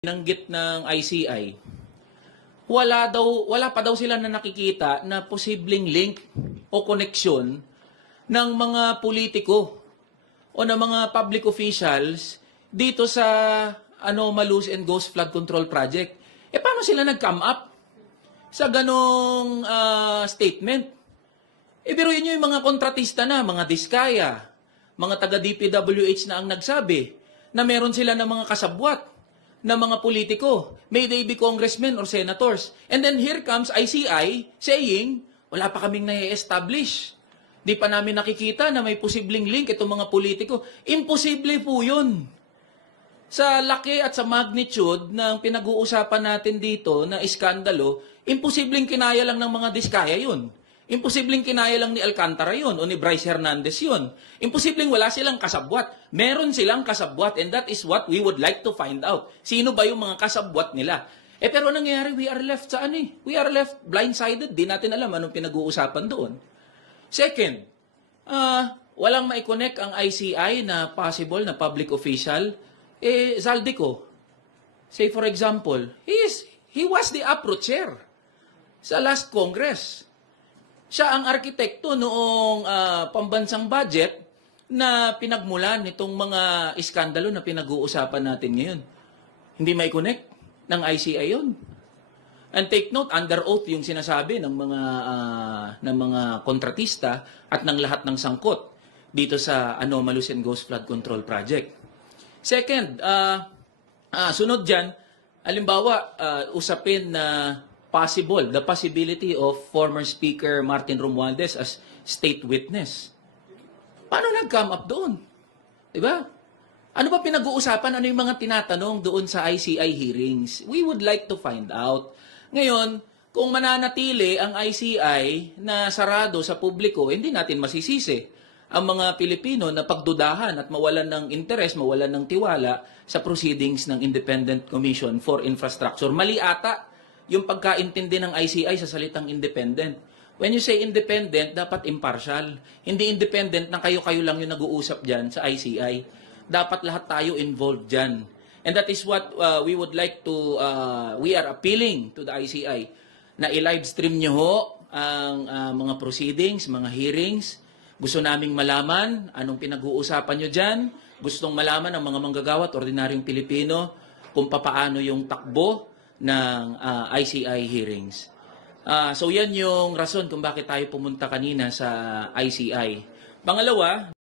Binanggit ng ICI, wala pa daw sila na nakikita na posibleng link o koneksyon ng mga politiko o ng mga public officials dito sa Anomalous and Ghost Flood Control Project. Paano sila nag-come up sa ganong statement? Biruin nyo yung mga kontratista na, mga Diskaya, mga taga-DPWH na ang nagsabi na meron sila ng mga kasabwat na mga politiko. May they be congressmen or senators. And then here comes ICI saying, wala pa kaming na-establish. Di pa namin nakikita na may posibleng link itong mga politiko. Imposible po yun. Sa laki at sa magnitude ng pinag-uusapan natin dito na iskandalo, imposibleng kinaya lang ng mga Diskaya yun. Imposibleng kinaya lang ni Alcantara yun o ni Bryce Hernandez yun. Imposibleng wala silang kasabwat. Meron silang kasabwat and that is what we would like to find out. Sino ba yung mga kasabwat nila? Pero nangyayari, we are left sa We are left blindsided. Di natin alam anong pinag-uusapan doon. Second, walang maikonnect ang ICI na possible na public official. Zaldico, say for example, he was the APRO chair sa last Congress. Siya ang arkitekto noong pambansang budget na pinagmulan nitong mga iskandalo na pinag-uusapan natin ngayon. Hindi may connect ng ICI yun. And take note, under oath yung sinasabi ng mga kontratista at ng lahat ng sangkot dito sa Anomalous and Ghost Flood Control Project. Second, sunod dyan, halimbawa, usapin na the possibility of former Speaker Martin Romualdez as state witness. Paano nag-come up doon? Diba? Ano ba pinag-uusapan? Ano yung mga tinatanong doon sa ICI hearings? We would like to find out. Ngayon, kung mananatili ang ICI na sarado sa publiko, hindi natin masisisi ang mga Pilipino na pagdudahan at mawalan ng interes, mawalan ng tiwala sa proceedings ng Independent Commission for Infrastructure. Mali ata yung pagkaintindi ng ICI sa salitang independent. When you say independent, dapat impartial. Hindi independent na kayo-kayo lang yung nag-uusap dyan sa ICI. Dapat lahat tayo involved dyan. And that is what we would like to, we are appealing to the ICI na i-livestream nyo ho ang mga proceedings, mga hearings. Gusto naming malaman anong pinag-uusapan nyo dyan. Gustong malaman ng mga manggagawa at ordinaryong Pilipino kung papaano yung takbo ng ICI hearings. So yan yung rason kung bakit tayo pumunta kanina sa ICI. Pangalawa,